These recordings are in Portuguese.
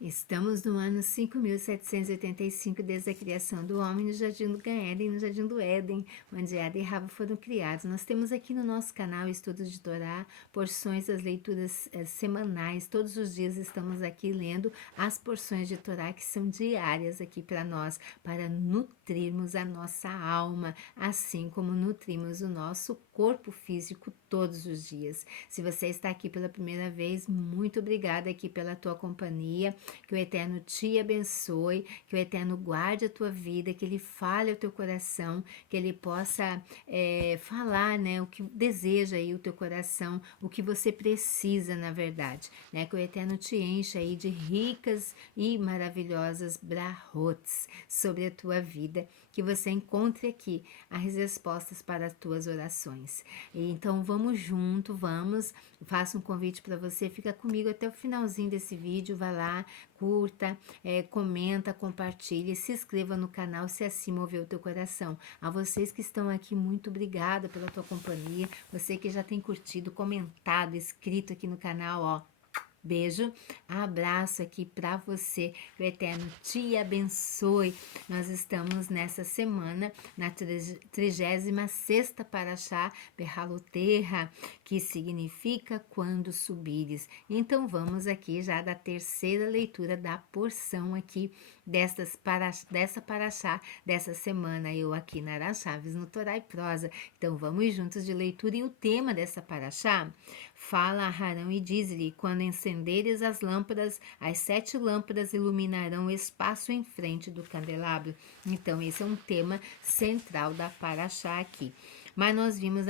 Estamos no ano 5.785 desde a criação do homem no Jardim do Éden, no Jardim do Éden, onde Adão e Rava foram criados. Nós temos aqui no nosso canal Estudos de Torá, porções das leituras semanais. Todos os dias estamos aqui lendo as porções de Torá que são diárias aqui para nós, para nutrirmos a nossa alma, assim como nutrimos o nosso corpo físico todos os dias. Se você está aqui pela primeira vez, muito obrigada aqui pela tua companhia. Que o Eterno te abençoe, que o Eterno guarde a tua vida, que Ele fale ao teu coração, que Ele possa falar, né, o que deseja aí o teu coração, o que você precisa, na verdade, né, que o Eterno te encha aí de ricas e maravilhosas brahotes sobre a tua vida, que você encontre aqui as respostas para as tuas orações. E então vamos junto, faço um convite para você, fica comigo até o finalzinho desse vídeo, vai lá, curta, comenta, compartilhe, se inscreva no canal se assim mover o teu coração. A vocês que estão aqui, muito obrigada pela tua companhia, você que já tem curtido, comentado, inscrito aqui no canal, ó. Beijo, abraço aqui para você, que o Eterno te abençoe. Nós estamos nessa semana, na 36ª Parashá, Berhaloterra, que significa quando subires. Então vamos aqui já da terceira leitura da porção aqui dessa Parashá, dessa semana, eu aqui na Arachaves, no Torá e Prosa. Então vamos juntos de leitura, e o tema dessa Parashá fala a Harão e diz-lhe: quando acenderes as lâmpadas, as 7 lâmpadas iluminarão o espaço em frente do candelabro. Então esse é um tema central da Parashá aqui. Mas nós vimos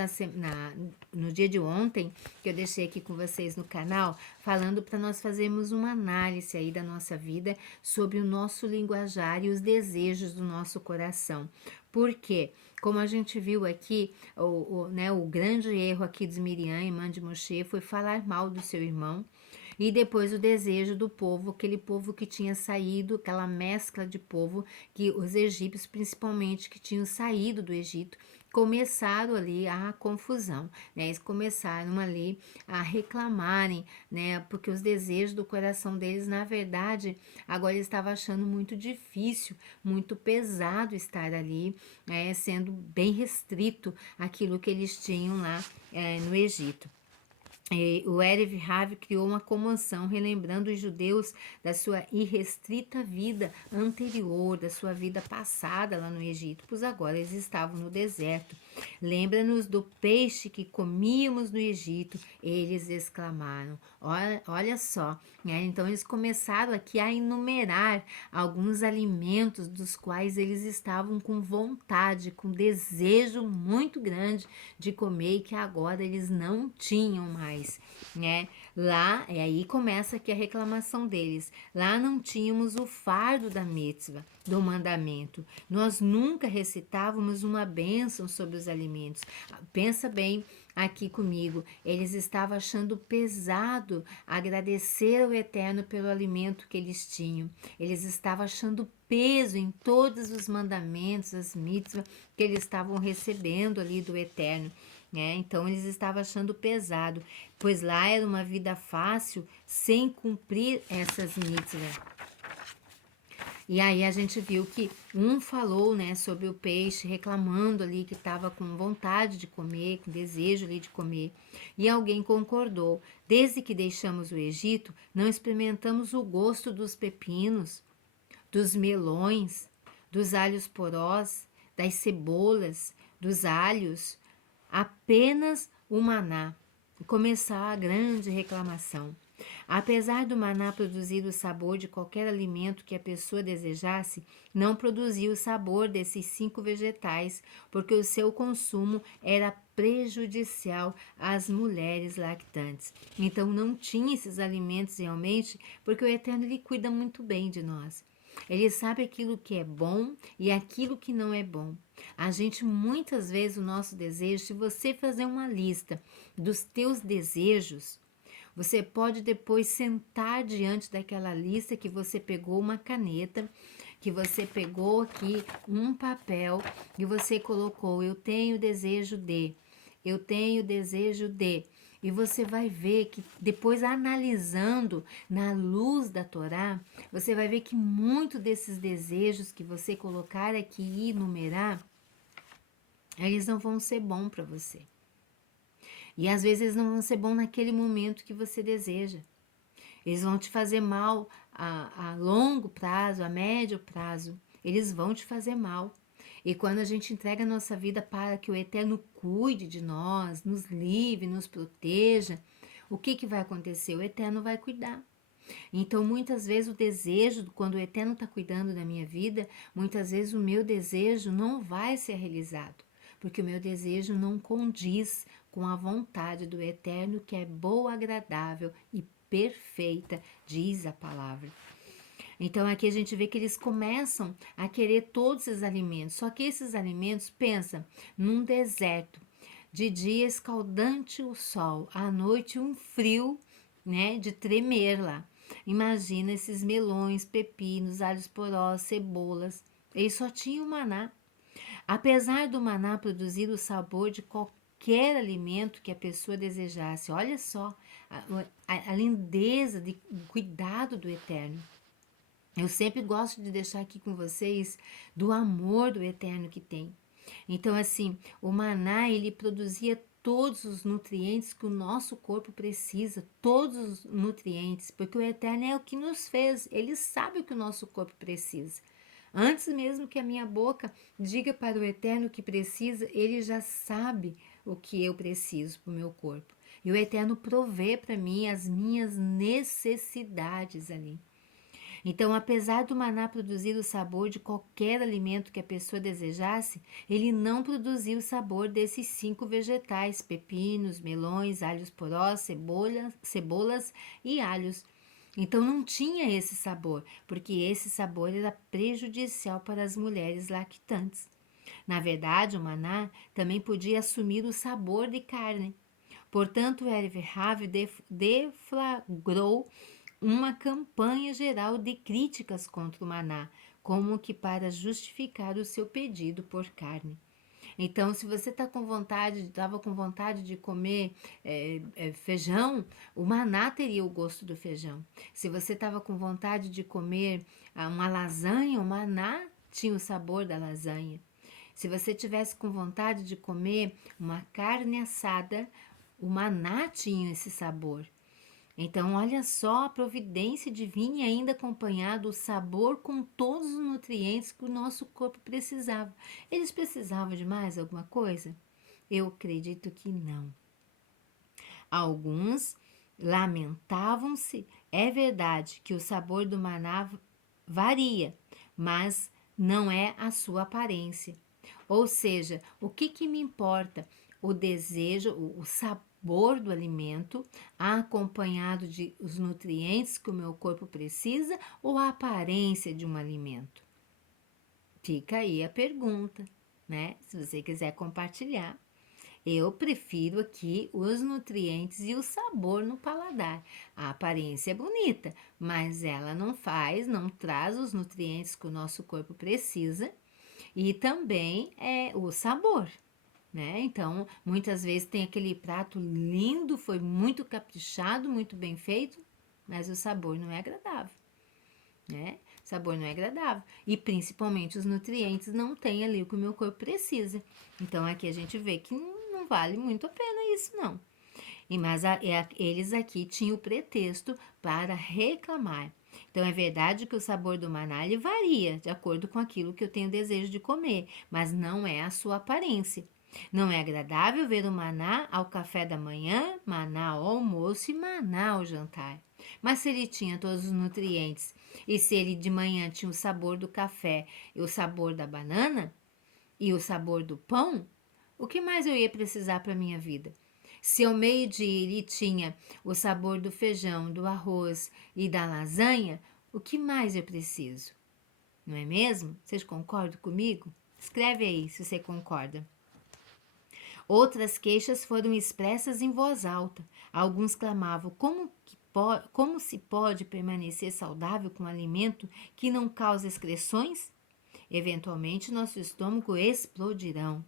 no dia de ontem, que eu deixei aqui com vocês no canal, falando para nós fazermos uma análise aí da nossa vida sobre o nosso linguajar e os desejos do nosso coração. Por quê? Como a gente viu aqui, o grande erro aqui de Miriam, irmã de Moshe, foi falar mal do seu irmão. E depois o desejo do povo, aquele povo que tinha saído, aquela mescla de povo, que os egípcios principalmente, que tinham saído do Egito, começaram ali a confusão, né? Eles começaram ali a reclamarem, né? Porque os desejos do coração deles, na verdade, agora eles estavam achando muito difícil, muito pesado estar ali, sendo bem restrito aquilo que eles tinham lá no Egito. O Erev Rav criou uma comoção, relembrando os judeus da sua irrestrita vida anterior, da sua vida passada lá no Egito, pois agora eles estavam no deserto. Lembra-nos do peixe que comíamos no Egito, eles exclamaram. Olha só, né? Então eles começaram aqui a enumerar alguns alimentos dos quais eles estavam com vontade, com desejo muito grande de comer e que agora eles não tinham mais, né? Lá, e aí começa aqui a reclamação deles. Lá não tínhamos o fardo da mitzvah, do mandamento. Nós nunca recitávamos uma bênção sobre os alimentos. Pensa bem aqui comigo. Eles estavam achando pesado agradecer ao Eterno pelo alimento que eles tinham. Eles estavam achando peso em todos os mandamentos, as mitzvahs que eles estavam recebendo ali do Eterno. Então eles estavam achando pesado, pois lá era uma vida fácil sem cumprir essas mitzvahs. E aí a gente viu que um falou, né, sobre o peixe, reclamando ali que estava com vontade de comer, com desejo ali de comer. E alguém concordou: desde que deixamos o Egito, não experimentamos o gosto dos pepinos, dos melões, dos alhos porós, das cebolas, dos alhos, apenas o maná. Começar a grande reclamação. Apesar do maná produzir o sabor de qualquer alimento que a pessoa desejasse, não produzia o sabor desses 5 vegetais, porque o seu consumo era prejudicial às mulheres lactantes. Então não tinha esses alimentos realmente, porque o Eterno ele cuida muito bem de nós. Ele sabe aquilo que é bom e aquilo que não é bom. A gente, muitas vezes, o nosso desejo, se você fazer uma lista dos teus desejos, você pode depois sentar diante daquela lista que você pegou uma caneta, que você pegou aqui um papel e você colocou: eu tenho desejo de, eu tenho desejo de. E você vai ver que depois analisando na luz da Torá, você vai ver que muito desses desejos que você colocar aqui e enumerar, eles não vão ser bons para você. E às vezes eles não vão ser bons naquele momento que você deseja. Eles vão te fazer mal a longo prazo, a médio prazo. Eles vão te fazer mal. E quando a gente entrega a nossa vida para que o Eterno cuide de nós, nos livre, nos proteja, o que vai acontecer? O Eterno vai cuidar. Então, muitas vezes o desejo, quando o Eterno está cuidando da minha vida, muitas vezes o meu desejo não vai ser realizado, porque o meu desejo não condiz com a vontade do Eterno, que é boa, agradável e perfeita, diz a palavra. Então aqui a gente vê que eles começam a querer todos esses alimentos, só que esses alimentos, pensa, num deserto, de dia escaldante o sol, à noite um frio, né, de tremer lá. Imagina esses melões, pepinos, alhos porós, cebolas. Eles só tinham maná. Apesar do maná produzir o sabor de qualquer alimento que a pessoa desejasse, olha só a lindeza de cuidado do Eterno. Eu sempre gosto de deixar aqui com vocês do amor do Eterno que tem. Então, assim, o maná, ele produzia todos os nutrientes que o nosso corpo precisa, todos os nutrientes, porque o Eterno é o que nos fez, ele sabe o que o nosso corpo precisa. Antes mesmo que a minha boca diga para o Eterno o que precisa, ele já sabe o que eu preciso para o meu corpo. E o Eterno provê para mim as minhas necessidades ali. Então, apesar do maná produzir o sabor de qualquer alimento que a pessoa desejasse, ele não produzia o sabor desses 5 vegetais: pepinos, melões, alhos porós, cebolas e alhos. Então não tinha esse sabor, porque esse sabor era prejudicial para as mulheres lactantes. Na verdade, o maná também podia assumir o sabor de carne. Portanto, o Erverhave deflagrou uma campanha geral de críticas contra o maná, como que para justificar o seu pedido por carne. Então, se você estava com vontade de comer feijão, o maná teria o gosto do feijão. Se você estava com vontade de comer uma lasanha, o maná tinha o sabor da lasanha. Se você tivesse com vontade de comer uma carne assada, o maná tinha esse sabor. Então, olha só a providência divina e ainda acompanhado o sabor com todos os nutrientes que o nosso corpo precisava. Eles precisavam de mais alguma coisa? Eu acredito que não. Alguns lamentavam-se. É verdade que o sabor do maná varia, mas não é a sua aparência. Ou seja, o que me importa? O desejo, o sabor do alimento, acompanhado de os nutrientes que o meu corpo precisa, ou a aparência de um alimento? Fica aí a pergunta, né? Se você quiser compartilhar. Eu prefiro aqui os nutrientes e o sabor no paladar. A aparência é bonita, mas ela não traz os nutrientes que o nosso corpo precisa e também o sabor, né? Então, muitas vezes tem aquele prato lindo, foi muito caprichado, muito bem feito, mas o sabor não é agradável, né? O sabor não é agradável. E principalmente os nutrientes não têm ali o que o meu corpo precisa. Então, aqui a gente vê que não vale muito a pena isso, não. Mas eles aqui tinham o pretexto para reclamar. Então é verdade que o sabor do maná ele varia de acordo com aquilo que eu tenho desejo de comer, mas não é a sua aparência. Não é agradável ver o maná ao café da manhã, maná ao almoço e maná ao jantar. Mas se ele tinha todos os nutrientes e se ele de manhã tinha o sabor do café e o sabor da banana e o sabor do pão, o que mais eu ia precisar para minha vida? Se ao meio-dia ele tinha o sabor do feijão, do arroz e da lasanha, o que mais eu preciso? Não é mesmo? Vocês concordam comigo? Escreve aí se você concorda. Outras queixas foram expressas em voz alta. Alguns clamavam: como se pode permanecer saudável com um alimento que não causa excreções? Eventualmente, nosso estômago explodirão.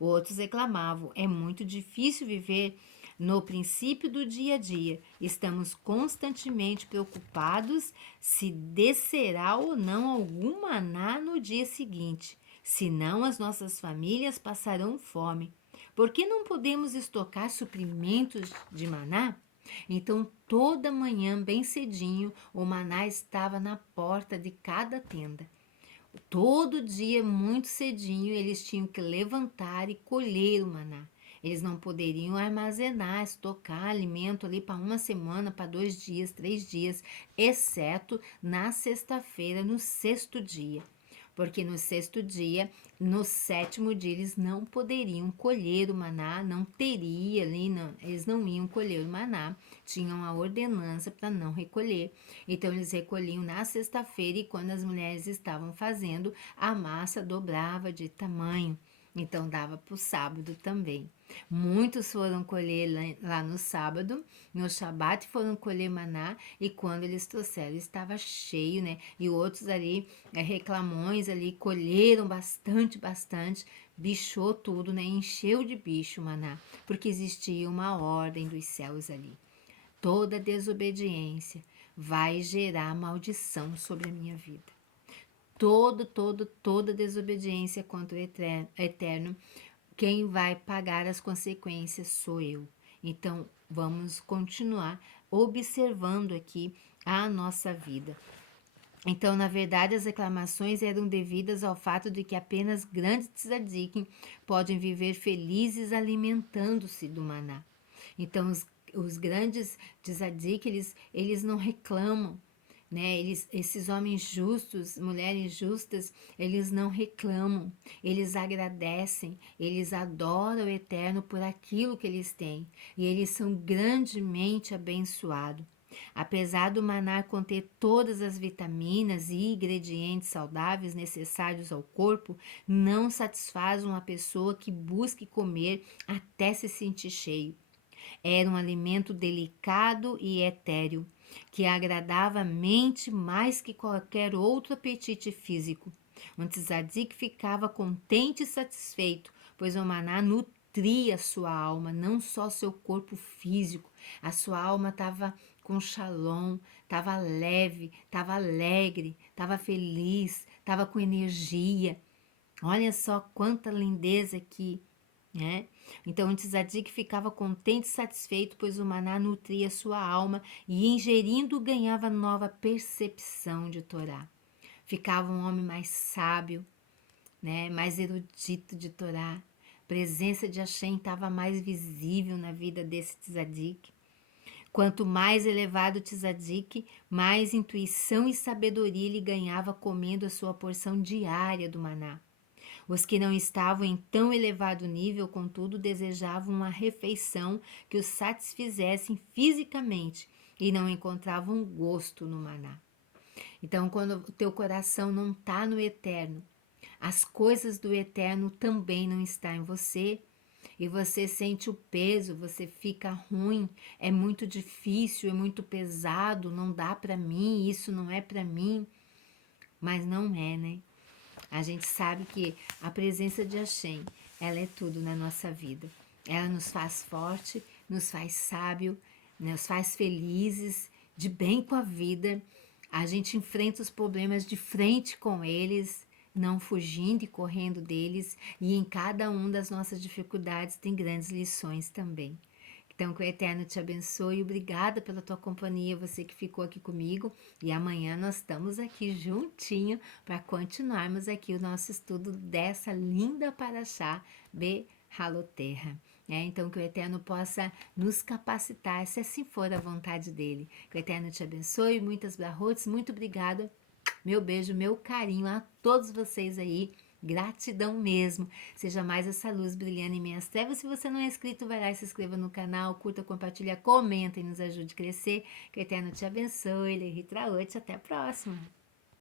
Outros reclamavam: é muito difícil viver No princípio do dia a dia, estamos constantemente preocupados se descerá ou não algum maná no dia seguinte, senão as nossas famílias passarão fome. Por que não podemos estocar suprimentos de maná? Então, toda manhã, bem cedinho, o maná estava na porta de cada tenda. Todo dia, muito cedinho, eles tinham que levantar e colher o maná. Eles não poderiam armazenar, estocar alimento ali para uma semana, para 2 dias, 3 dias, exceto na sexta-feira, no sexto dia. Porque no sexto dia, no sétimo dia, eles não poderiam colher o maná, não teria ali, não, eles não iam colher o maná, tinham a ordenança para não recolher. Então, eles recolhiam na sexta-feira e quando as mulheres estavam fazendo, a massa dobrava de tamanho. Então, dava para o sábado também. Muitos foram colher lá no sábado, no Shabat foram colher maná e quando eles trouxeram estava cheio, né? E outros ali, reclamões ali, colheram bastante, bastante, bichou tudo, né? Encheu de bicho o maná, porque existia uma ordem dos céus ali. Toda desobediência vai gerar maldição sobre a minha vida. Toda desobediência contra o eterno, quem vai pagar as consequências sou eu. Então, vamos continuar observando aqui a nossa vida. Então, na verdade, as reclamações eram devidas ao fato de que apenas grandes tzadikim podem viver felizes alimentando-se do maná. Então, os grandes tzadikim, eles não reclamam, né? Esses homens justos, mulheres justas, eles não reclamam, eles agradecem, eles adoram o Eterno por aquilo que eles têm e eles são grandemente abençoados. Apesar do maná conter todas as vitaminas e ingredientes saudáveis necessários ao corpo, não satisfaz uma pessoa que busque comer até se sentir cheio. Era um alimento delicado e etéreo, que agradava a mente mais que qualquer outro apetite físico. Um tzadik ficava contente e satisfeito, pois o maná nutria sua alma, não só seu corpo físico. A sua alma estava com shalom, estava leve, estava alegre, estava feliz, estava com energia. Olha só quanta lindeza aqui, né? Então o tzadik ficava contente e satisfeito, pois o maná nutria sua alma e ingerindo ganhava nova percepção de Torá. Ficava um homem mais sábio, né? Mais erudito de Torá. A presença de Hashem estava mais visível na vida desse tzadik. Quanto mais elevado o tzadik, mais intuição e sabedoria ele ganhava comendo a sua porção diária do maná. Os que não estavam em tão elevado nível, contudo, desejavam uma refeição que os satisfizessem fisicamente e não encontravam gosto no maná. Então, quando o teu coração não está no eterno, as coisas do eterno também não estão em você, e você sente o peso, você fica ruim, é muito difícil, é muito pesado, não dá para mim, isso não é para mim, mas não é, né? A gente sabe que a presença de Hashem, ela é tudo na nossa vida. Ela nos faz forte, nos faz sábio, nos faz felizes, de bem com a vida. A gente enfrenta os problemas de frente com eles, não fugindo e correndo deles. E em cada uma das nossas dificuldades tem grandes lições também. Então, que o Eterno te abençoe. Obrigada pela tua companhia, você que ficou aqui comigo. E amanhã nós estamos aqui juntinho para continuarmos aqui o nosso estudo dessa linda Parashá Behaloterra. Então, que o Eterno possa nos capacitar, se assim for a vontade dele. Que o Eterno te abençoe. Muitas brahot's, muito obrigada. Meu beijo, meu carinho a todos vocês aí. Gratidão mesmo. Seja mais essa luz brilhando em minhas trevas. Se você não é inscrito, vai lá e se inscreva no canal, curta, compartilha, comenta e nos ajude a crescer. Que o Eterno te abençoe. Lehitraot. Até a próxima.